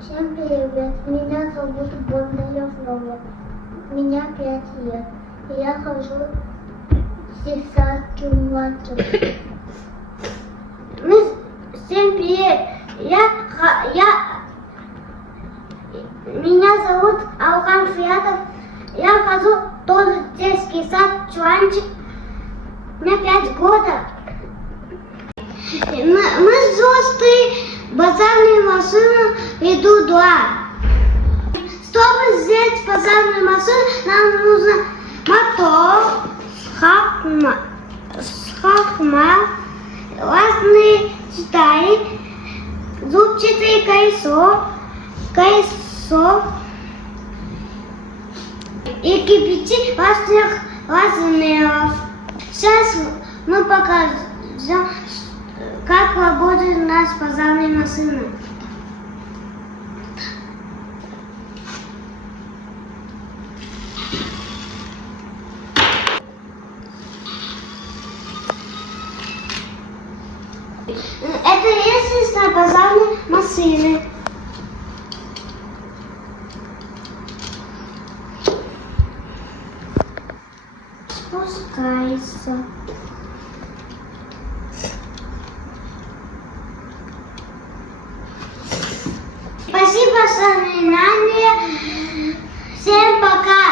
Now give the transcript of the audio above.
Всем привет, меня зовут Бондарев Новик, мне 5 лет, и я хожу в сестру младшую. Всем привет, меня зовут Алхан Фиатов, я хожу тоже в детский сад Чуанчик, мне 5 годов. Мы взрослые. Базарную машину веду 2. Чтобы взять базарную машину, нам нужно мотор, хахма, разные детали, зубчатое колесо и кирпичи разных размеров. Сейчас мы покажем, как работает наша базарная машина. Это лестница базарной машины. Спускается. Спасибо за внимание. Всем пока.